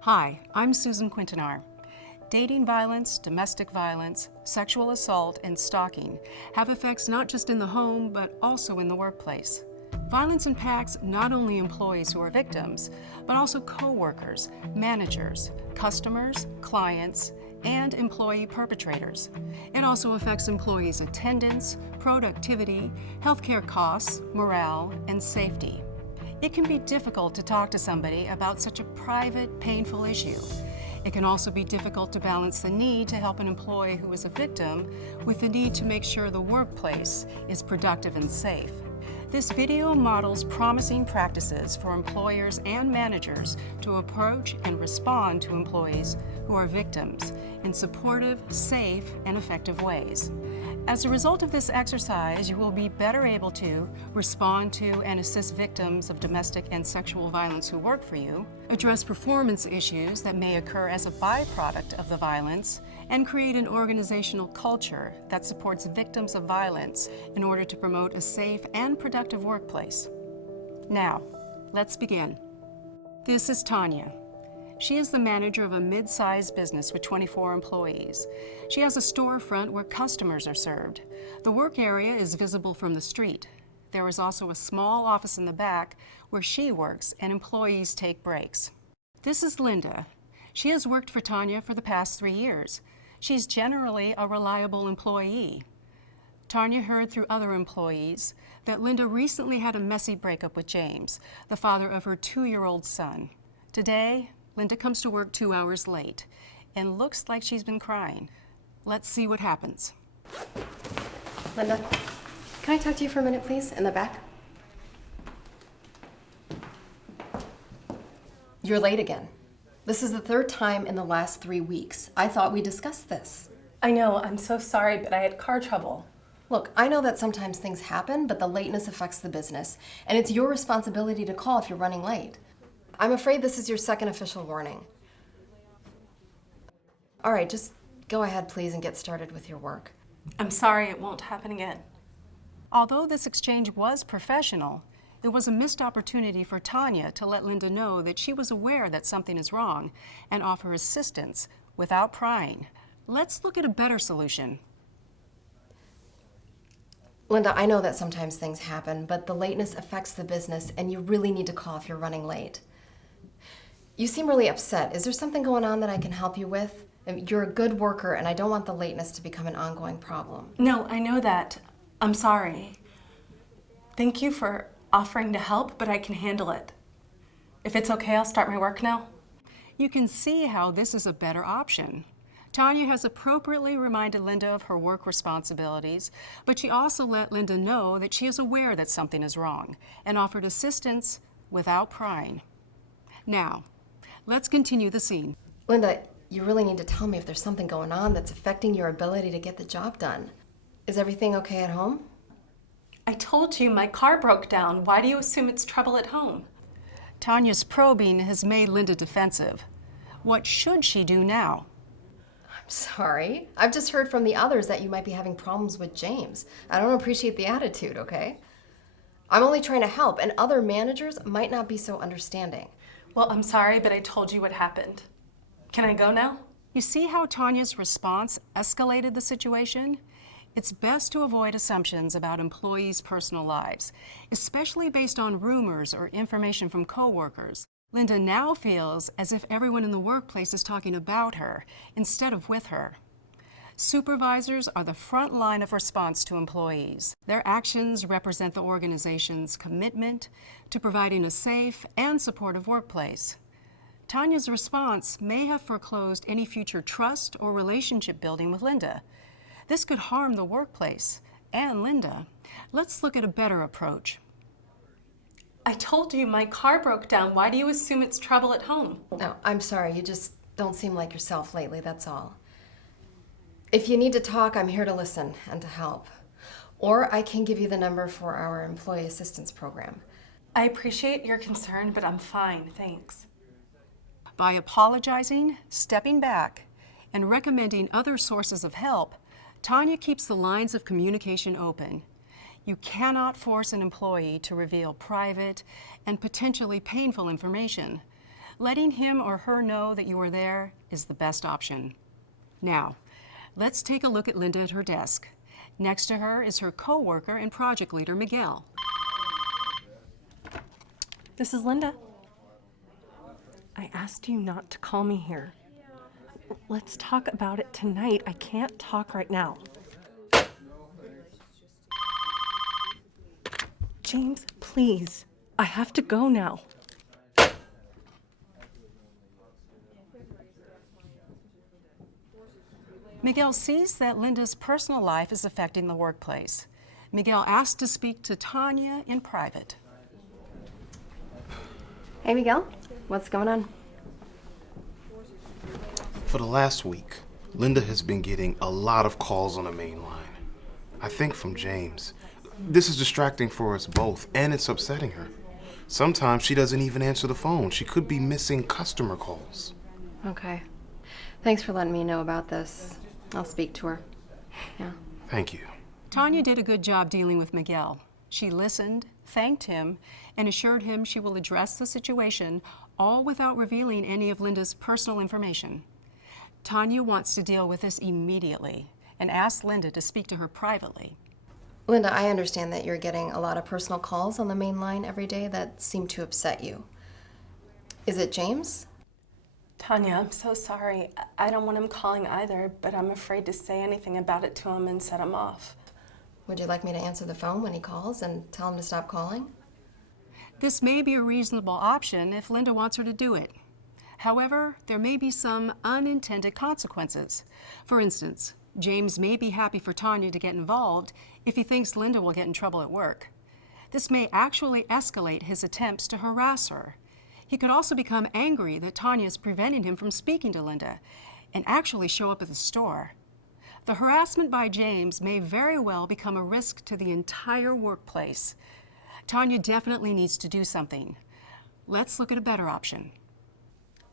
Hi, I'm Susan Quintanar. Dating violence, domestic violence, sexual assault, and stalking have effects not just in the home, but also in the workplace. Violence impacts not only employees who are victims, but also co-workers, managers, customers, clients, and employee perpetrators. It also affects employees' attendance, productivity, healthcare costs, morale, and safety. It can be difficult to talk to somebody about such a private, painful issue. It can also be difficult to balance the need to help an employee who is a victim with the need to make sure the workplace is productive and safe. This video models promising practices for employers and managers to approach and respond to employees who are victims in supportive, safe, and effective ways. As a result of this exercise, you will be better able to respond to and assist victims of domestic and sexual violence who work for you, address performance issues that may occur as a byproduct of the violence, and create an organizational culture that supports victims of violence in order to promote a safe and productive workplace. Now, let's begin. This is Tanya. She is the manager of a mid-sized business with 24 employees. She has a storefront where customers are served. The work area is visible from the street. There is also a small office in the back where she works and employees take breaks. This is Linda. She has worked for Tanya for the past 3 years. She's generally a reliable employee. Tanya heard through other employees that Linda recently had a messy breakup with James, the father of her 2-year-old son. Today, Linda comes to work 2 hours late and looks like she's been crying. Let's see what happens. Linda, can I talk to you for a minute, please, in the back? You're late again. This is the 3rd time in the last 3 weeks. I thought we discussed this. I know, I'm so sorry, but I had car trouble. Look, I know that sometimes things happen, but the lateness affects the business, and it's your responsibility to call if you're running late. I'm afraid this is your 2nd official warning. All right, just go ahead, please, and get started with your work. I'm sorry, it won't happen again. Although this exchange was professional, it was a missed opportunity for Tanya to let Linda know that she was aware that something is wrong and offer assistance without prying. Let's look at a better solution. Linda, I know that sometimes things happen, but the lateness affects the business, and you really need to call if you're running late. You seem really upset. Is there something going on that I can help you with? You're a good worker, and I don't want the lateness to become an ongoing problem. No, I know that. I'm sorry. Thank you for offering to help, but I can handle it. If it's okay, I'll start my work now. You can see how this is a better option. Tanya has appropriately reminded Linda of her work responsibilities, but she also let Linda know that she is aware that something is wrong and offered assistance without prying. Now, let's continue the scene. Linda, you really need to tell me if there's something going on that's affecting your ability to get the job done. Is everything okay at home? I told you my car broke down. Why do you assume it's trouble at home? Tanya's probing has made Linda defensive. What should she do now? I'm sorry. I've just heard from the others that you might be having problems with James. I don't appreciate the attitude, okay? I'm only trying to help, and other managers might not be so understanding. Well, I'm sorry, but I told you what happened. Can I go now? You see how Tanya's response escalated the situation? It's best to avoid assumptions about employees' personal lives, especially based on rumors or information from coworkers. Linda now feels as if everyone in the workplace is talking about her instead of with her. Supervisors are the front line of response to employees. Their actions represent the organization's commitment to providing a safe and supportive workplace. Tanya's response may have foreclosed any future trust or relationship building with Linda. This could harm the workplace and Linda. Let's look at a better approach. I told you my car broke down. Why do you assume it's trouble at home? No, I'm sorry. You just don't seem like yourself lately, that's all. If you need to talk, I'm here to listen and to help. Or I can give you the number for our employee assistance program. I appreciate your concern, but I'm fine, thanks. By apologizing, stepping back, and recommending other sources of help, Tanya keeps the lines of communication open. You cannot force an employee to reveal private and potentially painful information. Letting him or her know that you are there is the best option. Now, let's take a look at Linda at her desk. Next to her is her co-worker and project leader, Miguel. This is Linda. I asked you not to call me here. Let's talk about it tonight. I can't talk right now. James, please. I have to go now. Miguel sees that Linda's personal life is affecting the workplace. Miguel asks to speak to Tanya in private. Hey, Miguel. What's going on? For the last week, Linda has been getting a lot of calls on the main line. I think from James. This is distracting for us both, and it's upsetting her. Sometimes she doesn't even answer the phone. She could be missing customer calls. Okay. Thanks for letting me know about this. I'll speak to her. Yeah. Thank you. Tanya did a good job dealing with Miguel. She listened, thanked him, and assured him she will address the situation, all without revealing any of Linda's personal information. Tanya wants to deal with this immediately and asks Linda to speak to her privately. Linda, I understand that you're getting a lot of personal calls on the main line every day that seem to upset you. Is it James? Tanya, I'm so sorry. I don't want him calling either, but I'm afraid to say anything about it to him and set him off. Would you like me to answer the phone when he calls and tell him to stop calling? This may be a reasonable option if Linda wants her to do it. However, there may be some unintended consequences. For instance, James may be happy for Tanya to get involved if he thinks Linda will get in trouble at work. This may actually escalate his attempts to harass her. He could also become angry that Tanya is preventing him from speaking to Linda and actually show up at the store. The harassment by James may very well become a risk to the entire workplace. Tanya definitely needs to do something. Let's look at a better option.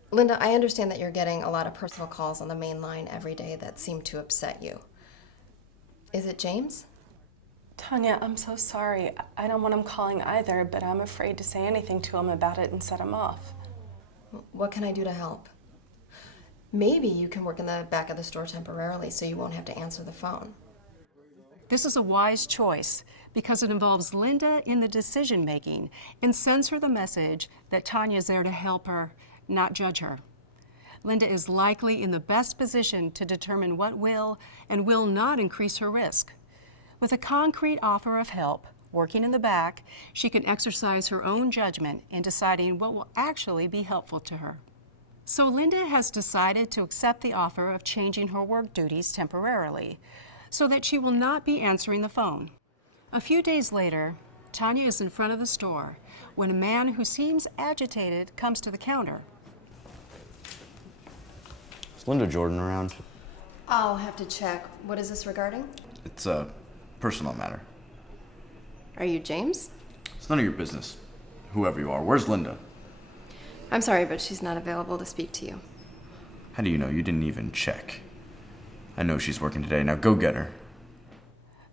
Linda, I understand that you're getting a lot of personal calls on the main line every day that seem to upset you. Is it James? Tanya, I'm so sorry. I don't want him calling either, but I'm afraid to say anything to him about it and set him off. What can I do to help? Maybe you can work in the back of the store temporarily so you won't have to answer the phone. This is a wise choice because it involves Linda in the decision making and sends her the message that Tanya is there to help her, not judge her. Linda is likely in the best position to determine what will and will not increase her risk. With a concrete offer of help, working in the back, she can exercise her own judgment in deciding what will actually be helpful to her. So Linda has decided to accept the offer of changing her work duties temporarily so that she will not be answering the phone. A few days later, Tanya is in front of the store when a man who seems agitated comes to the counter. Is Linda Jordan around? I'll have to check. What is this regarding? It's a personal matter. Are you James? It's none of your business. Whoever you are. Where's Linda? I'm sorry, but she's not available to speak to you. How do you know? You didn't even check. I know she's working today. Now go get her.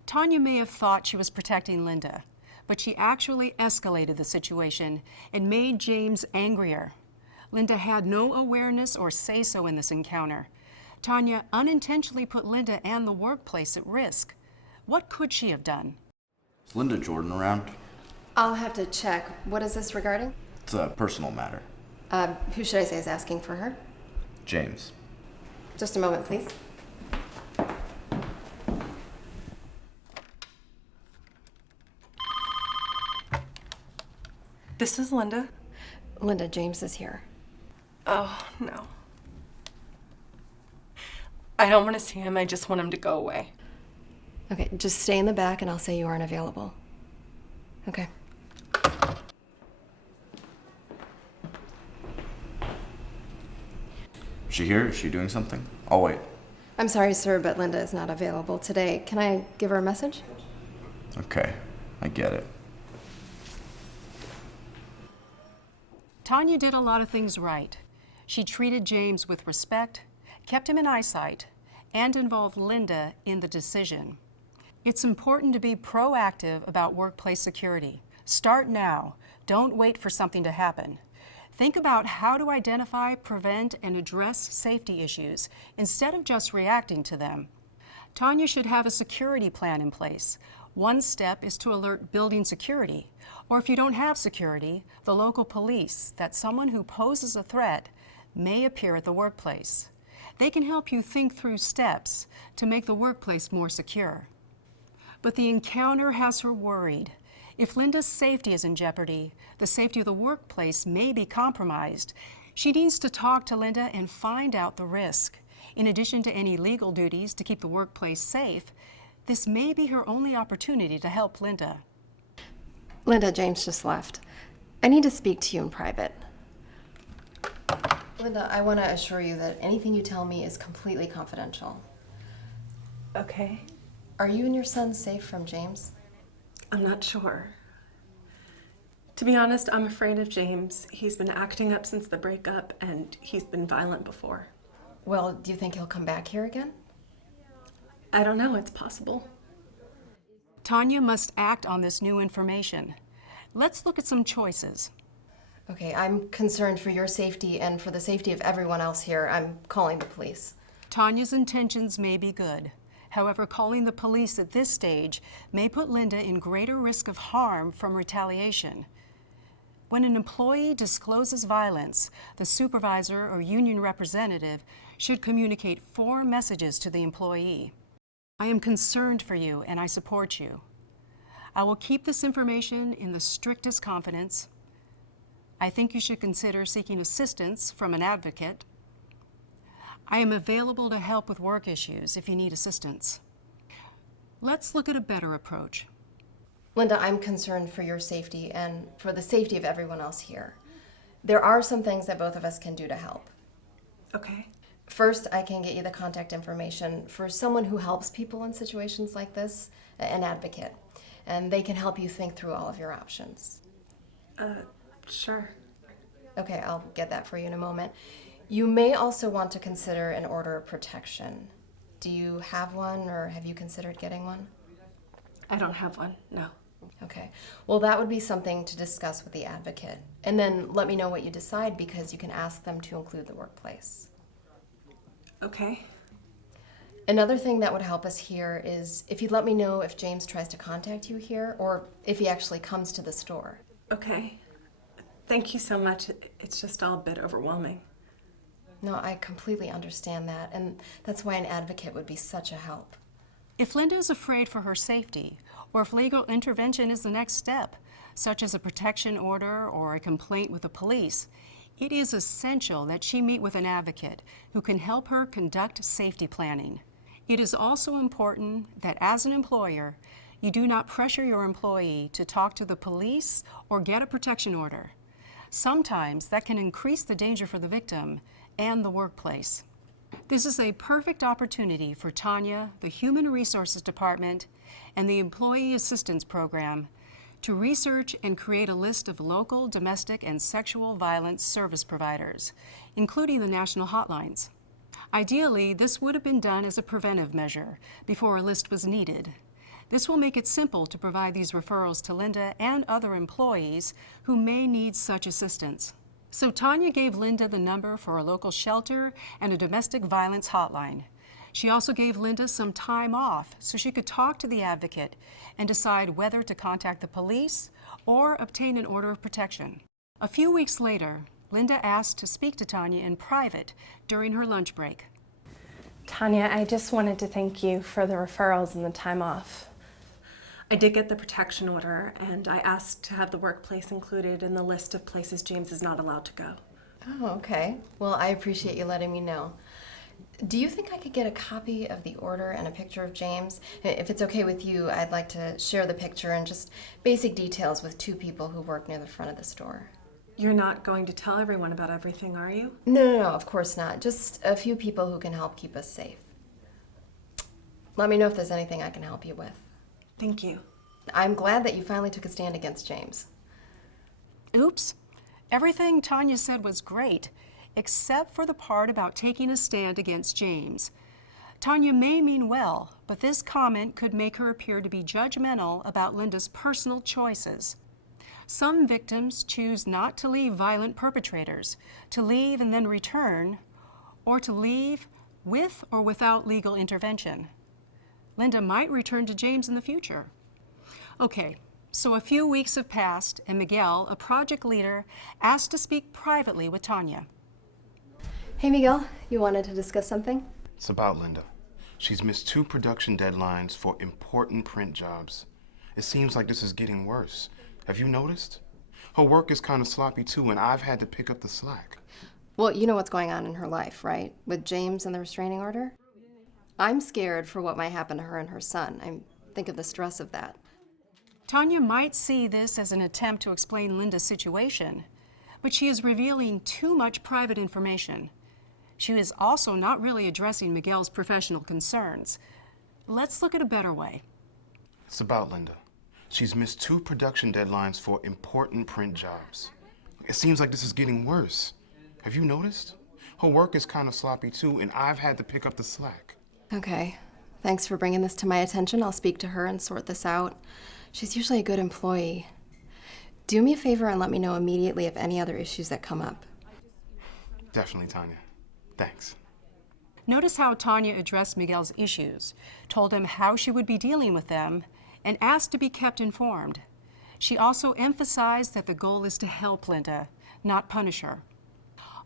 Tanya may have thought she was protecting Linda, but she actually escalated the situation and made James angrier. Linda had no awareness or say-so in this encounter. Tanya unintentionally put Linda and the workplace at risk. What could she have done? Is Linda Jordan around? I'll have to check. What is this regarding? It's a personal matter. Who should I say is asking for her? James. Just a moment, please. This is Linda. Linda, James is here. Oh, no. I don't want to see him. I just want him to go away. Okay, just stay in the back and I'll say you aren't available. Okay. Is she here? Is she doing something? I'll wait. I'm sorry, sir, but Linda is not available today. Can I give her a message? Okay, I get it. Tanya did a lot of things right. She treated James with respect, kept him in eyesight, and involved Linda in the decision. It's important to be proactive about workplace security. Start now. Don't wait for something to happen. Think about how to identify, prevent, and address safety issues instead of just reacting to them. Tanya should have a security plan in place. One step is to alert building security, or if you don't have security, the local police, that someone who poses a threat may appear at the workplace. They can help you think through steps to make the workplace more secure. But the encounter has her worried. If Linda's safety is in jeopardy, the safety of the workplace may be compromised. She needs to talk to Linda and find out the risk. In addition to any legal duties to keep the workplace safe, this may be her only opportunity to help Linda. Linda, James just left. I need to speak to you in private. Linda, I want to assure you that anything you tell me is completely confidential. Okay. Are you and your son safe from James? I'm not sure. To be honest, I'm afraid of James. He's been acting up since the breakup, and he's been violent before. Well, do you think he'll come back here again? I don't know, it's possible. Tanya must act on this new information. Let's look at some choices. Okay, I'm concerned for your safety and for the safety of everyone else here. I'm calling the police. Tanya's intentions may be good. However, calling the police at this stage may put Linda in greater risk of harm from retaliation. When an employee discloses violence, the supervisor or union representative should communicate 4 messages to the employee. I am concerned for you and I support you. I will keep this information in the strictest confidence. I think you should consider seeking assistance from an advocate. I am available to help with work issues if you need assistance. Let's look at a better approach. Linda, I'm concerned for your safety and for the safety of everyone else here. There are some things that both of us can do to help. Okay. First, I can get you the contact information for someone who helps people in situations like this, an advocate. And they can help you think through all of your options. Sure. Okay, I'll get that for you in a moment. You may also want to consider an order of protection. Do you have one, or have you considered getting one? I don't have one, no. Okay. Well, that would be something to discuss with the advocate. And then let me know what you decide, because you can ask them to include the workplace. Okay. Another thing that would help us here is if you'd let me know if James tries to contact you here, or if he actually comes to the store. Okay. Thank you so much. It's just all a bit overwhelming. No, I completely understand that, and that's why an advocate would be such a help. If Linda is afraid for her safety, or if legal intervention is the next step, such as a protection order or a complaint with the police, it is essential that she meet with an advocate who can help her conduct safety planning. It is also important that as an employer, you do not pressure your employee to talk to the police or get a protection order. Sometimes that can increase the danger for the victim and the workplace. This is a perfect opportunity for Tanya, the Human Resources Department, and the Employee Assistance Program to research and create a list of local domestic and sexual violence service providers, including the national hotlines. Ideally, this would have been done as a preventive measure before a list was needed. This will make it simple to provide these referrals to Linda and other employees who may need such assistance. So Tanya gave Linda the number for a local shelter and a domestic violence hotline. She also gave Linda some time off so she could talk to the advocate and decide whether to contact the police or obtain an order of protection. A few weeks later, Linda asked to speak to Tanya in private during her lunch break. Tanya, I just wanted to thank you for the referrals and the time off. I did get the protection order, and I asked to have the workplace included in the list of places James is not allowed to go. Oh, okay. Well, I appreciate you letting me know. Do you think I could get a copy of the order and a picture of James? If it's okay with you, I'd like to share the picture and just basic details with 2 people who work near the front of the store. You're not going to tell everyone about everything, are you? No, of course not. Just a few people who can help keep us safe. Let me know if there's anything I can help you with. Thank you. I'm glad that you finally took a stand against James. Oops. Everything Tanya said was great, except for the part about taking a stand against James. Tanya may mean well, but this comment could make her appear to be judgmental about Linda's personal choices. Some victims choose not to leave violent perpetrators, to leave and then return, or to leave with or without legal intervention. Linda might return to James in the future. Okay, so a few weeks have passed, and Miguel, a project leader, asked to speak privately with Tanya. Hey, Miguel, you wanted to discuss something? It's about Linda. She's missed 2 production deadlines for important print jobs. It seems like this is getting worse. Have you noticed? Her work is kind of sloppy too, and I've had to pick up the slack. Well, you know what's going on in her life, right? With James and the restraining order? I'm scared for what might happen to her and her son. Think of the stress of that. Tanya might see this as an attempt to explain Linda's situation, but she is revealing too much private information. She is also not really addressing Miguel's professional concerns. Let's look at a better way. It's about Linda. She's missed 2 production deadlines for important print jobs. It seems like this is getting worse. Have you noticed? Her work is kind of sloppy too, and I've had to pick up the slack. Okay. Thanks for bringing this to my attention. I'll speak to her and sort this out. She's usually a good employee. Do me a favor and let me know immediately of any other issues that come up. Definitely, Tanya. Thanks. Notice how Tanya addressed Miguel's issues, told him how she would be dealing with them, and asked to be kept informed. She also emphasized that the goal is to help Linda, not punish her.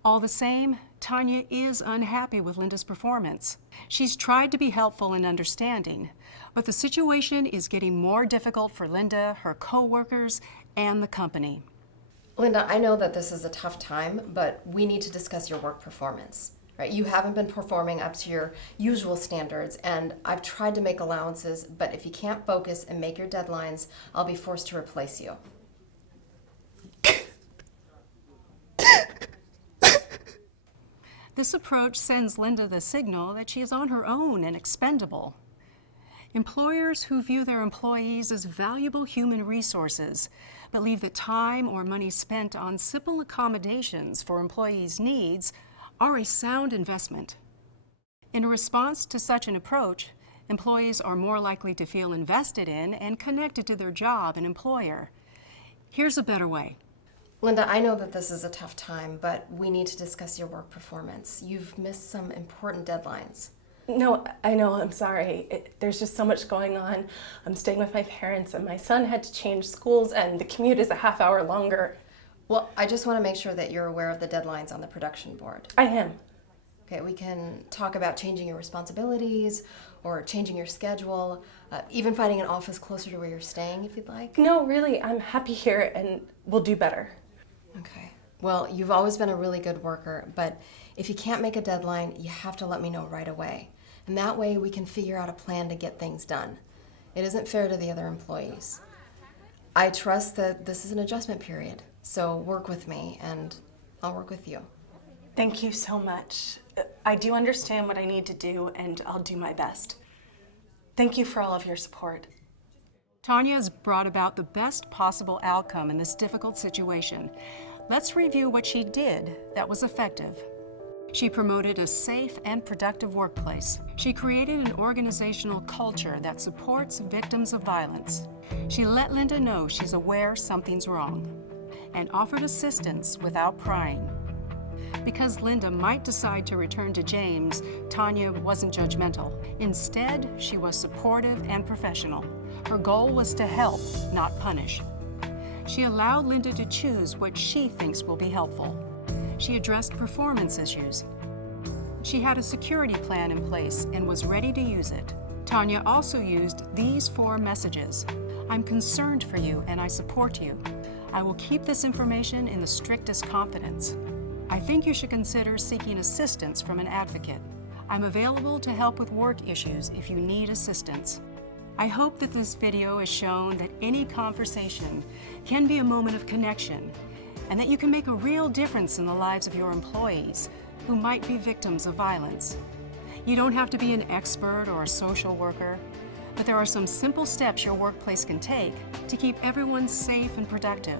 All the same, Tanya is unhappy with Linda's performance. She's tried to be helpful and understanding, but the situation is getting more difficult for Linda, her co-workers, and the company. Linda, I know that this is a tough time, but we need to discuss your work performance. Right? You haven't been performing up to your usual standards, and I've tried to make allowances, but if you can't focus and make your deadlines, I'll be forced to replace you. This approach sends Linda the signal that she is on her own and expendable. Employers who view their employees as valuable human resources believe that time or money spent on simple accommodations for employees' needs are a sound investment. In response to such an approach, employees are more likely to feel invested in and connected to their job and employer. Here's a better way. Linda, I know that this is a tough time, but we need to discuss your work performance. You've missed some important deadlines. No, I know, I'm sorry. There's just so much going on. I'm staying with my parents, and my son had to change schools, and the commute is a half hour longer. Well, I just want to make sure that you're aware of the deadlines on the production board. I am. Okay, we can talk about changing your responsibilities or changing your schedule, even finding an office closer to where you're staying if you'd like. No, really, I'm happy here, and we'll do better. Okay. Well, you've always been a really good worker, but if you can't make a deadline, you have to let me know right away. And that way we can figure out a plan to get things done. It isn't fair to the other employees. I trust that this is an adjustment period, so work with me and I'll work with you. Thank you so much. I do understand what I need to do, and I'll do my best. Thank you for all of your support. Tanya has brought about the best possible outcome in this difficult situation. Let's review what she did that was effective. She promoted a safe and productive workplace. She created an organizational culture that supports victims of violence. She let Linda know she's aware something's wrong and offered assistance without prying. Because Linda might decide to return to James, Tanya wasn't judgmental. Instead, she was supportive and professional. Her goal was to help, not punish. She allowed Linda to choose what she thinks will be helpful. She addressed performance issues. She had a security plan in place and was ready to use it. Tanya also used these 4 messages. I'm concerned for you and I support you. I will keep this information in the strictest confidence. I think you should consider seeking assistance from an advocate. I'm available to help with work issues if you need assistance. I hope that this video has shown that any conversation can be a moment of connection and that you can make a real difference in the lives of your employees who might be victims of violence. You don't have to be an expert or a social worker, but there are some simple steps your workplace can take to keep everyone safe and productive.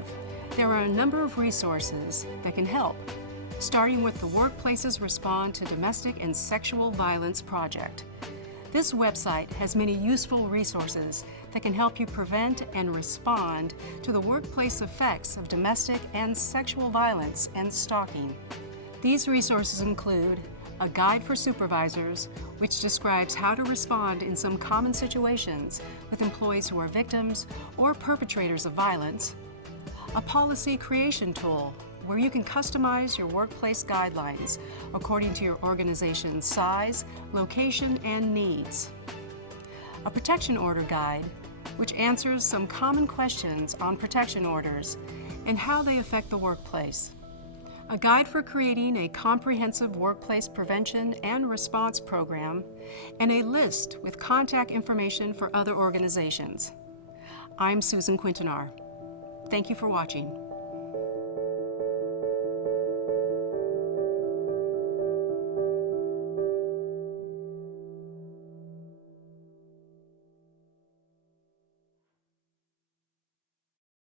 There are a number of resources that can help. starting with the Workplaces Respond to Domestic and Sexual Violence project. This website has many useful resources that can help you prevent and respond to the workplace effects of domestic and sexual violence and stalking. These resources include a guide for supervisors, which describes how to respond in some common situations with employees who are victims or perpetrators of violence, a policy creation tool, where you can customize your workplace guidelines according to your organization's size, location, and needs. A protection order guide, which answers some common questions on protection orders and how they affect the workplace. A guide for creating a comprehensive workplace prevention and response program, and a list with contact information for other organizations. I'm Susan Quintanar. Thank you for watching.